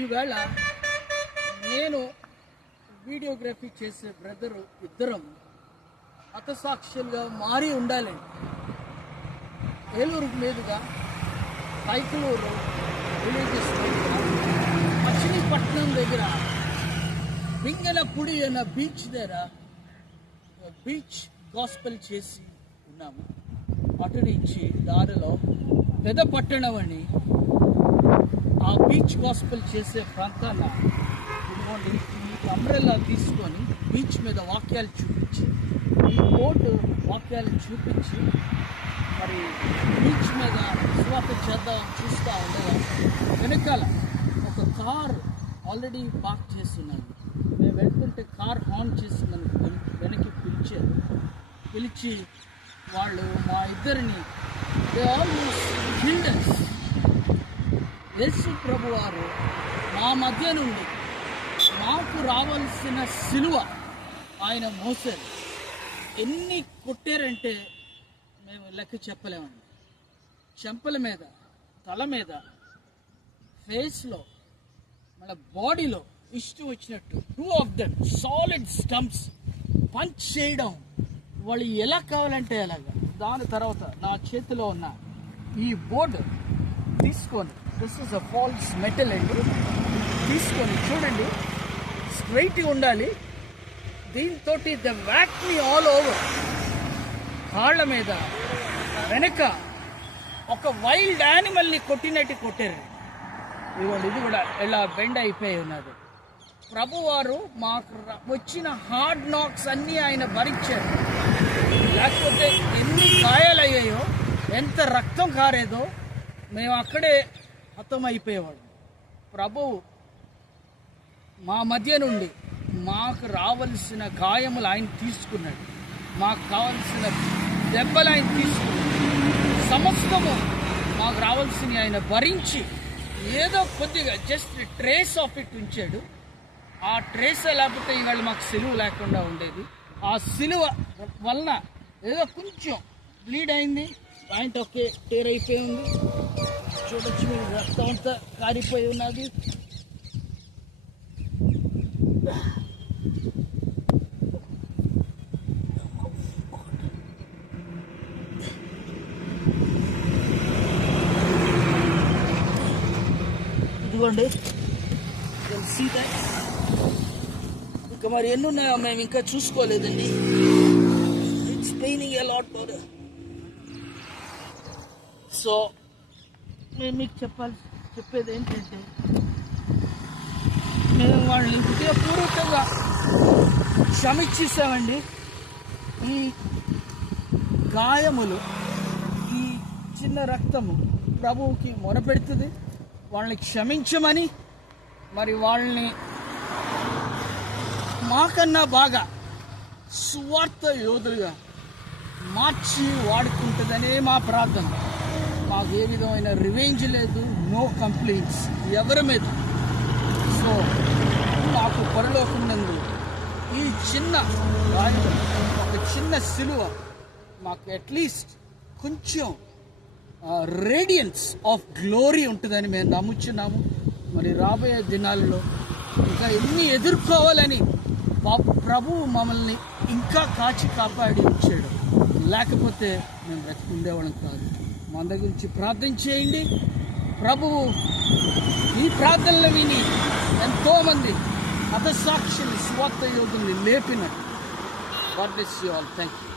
ఈవేళ నేను వీడియోగ్రఫీ చేసే బ్రదరు ఇద్దరం హతసాక్షులుగా మారి ఉండాలండి. ఏలూరు మీదుగా పైకలూరు విలేజెస్ మచిలీపట్నం దగ్గర బింగనపుడి అన్న బీచ్ దగ్గర బీచ్ గాస్పెల్ చేసి ఉన్నాము. అటు నుంచి దారిలో పెద్ద పట్టణం అని ఆ బీచ్ గాస్పెల్ చేసే ప్రాంతాన ఇదిగోండి ఈ అంబ్రెల్లా తీసుకొని బీచ్ మీద వాక్యాలు చూపించి, ఈ బోటు వాక్యాలు చూపించి మరి బీచ్ మీద స్వాగత చేద్దామని చూస్తూ ఉండగా వెనకాల ఒక కార్ ఆల్రెడీ పార్క్ చేస్తున్నది. మేము వెళ్తుంటే కార్ ఆన్ చేసిందని వెనక్కి పిలిచి వాళ్ళు మా ఇద్దరిని యేసు ప్రభు వారు మా మధ్య నుండి మాకు రావాల్సిన సిలువ ఆయన మోసారు. ఎన్ని కొట్టారంటే మేము లెక్క చెప్పలేమండి. చెంపల మీద, తల మీద, ఫేస్లో, మన బాడీలో ఇష్టం వచ్చినట్టు 2 of them solid stumps punch చేయడం, వాళ్ళు ఎలా కావాలంటే అలాగా. దాని తర్వాత నా చేతిలో ఉన్న ఈ బోర్డు తీసుకొని, this is a false metal అండి, తీసుకొని చూడండి స్ట్రైట్గా ఉండాలి. దీంతో the wack me all over, కాళ్ళ మీద వెనక ఒక వైల్డ్ యానిమల్ని కొట్టినట్టు కొట్టారు. ఇదిగోండి, ఇది కూడా ఎలా బెండ్ అయిపోయి ఉన్నది. ప్రభువారు మాకు వచ్చిన హార్డ్ నాక్స్ అన్నీ ఆయన భరించారు. లేకపోతే ఎన్ని గాయాలయ్యాయో, ఎంత రక్తం కారేదో, మేము అక్కడే హతమైపోయేవాడు. ప్రభువు మా మధ్య నుండి మాకు రావలసిన గాయములు ఆయన తీసుకున్నాడు, మాకు కావలసిన దెబ్బలు ఆయన తీసుకున్నాడు. సమస్తము మాకు రావాల్సిన ఆయన భరించి ఏదో కొద్దిగా జస్ట్ ట్రేస్ ఆఫ్ ఇట్ ఉంచాడు. ఆ ట్రేస్ లేకపోతే ఇవాళ మాకు సిలువ లేకుండా ఉండేది. ఆ సిలువ వలన ఏదో కొంచెం బ్లీడ్ అయింది, పాయింట్ ఒకే టేర్ అయిపోయి ఉంది. చూడొచ్చు మీరు, రక్తం అంతా కారిపోయి ఉన్నది. ఇదిగోండి, సీదా ఇంకా మరి ఎన్ని ఉన్నాయో మేము ఇంకా చూసుకోలేదండి. It's paining a lot more. So మేము మీకు చెప్పేది ఏంటంటే, మేము వాళ్ళని హృదయపూర్వకంగా క్షమించేసామండి. ఈ గాయములు, ఈ చిన్న రక్తము ప్రభువుకి మొరపెడుతుంది. వాళ్ళని క్షమించమని, మరి వాళ్ళని మాకన్నా బాగా సువార్త యోధులుగా మార్చి వాడుకుంటుందనే మా ప్రార్థన. మాకు ఏ విధమైన రివెంజ్ లేదు, నో కంప్లైంట్స్ ఎవరి మీద. సో మాకు పరలోకమునందు ఈ చిన్న గాయం, ఒక చిన్న సిలువ మాకు అట్లీస్ట్ కొంచెం రేడియన్స్ ఆఫ్ గ్లోరీ ఉంటుందని మేము నమ్ముచున్నాము. మరి రాబోయే దినాలలో ఇంకా ఎన్ని ఎదుర్కోవాలని ప్రభువు మమ్మల్ని ఇంకా కాచి కాపాడి ఉంచాడు. లేకపోతే మేము బ్రతికుండేవాళ్ళం కాదు. మన దగ్గర నుంచి ప్రార్థన చేయండి. ప్రభువు ఈ ప్రార్థనలు విని ఎంతోమంది హతసాక్షులు, స్వార్థ యోధుల్ని లేపినట్టు. God bless you all. Thank you.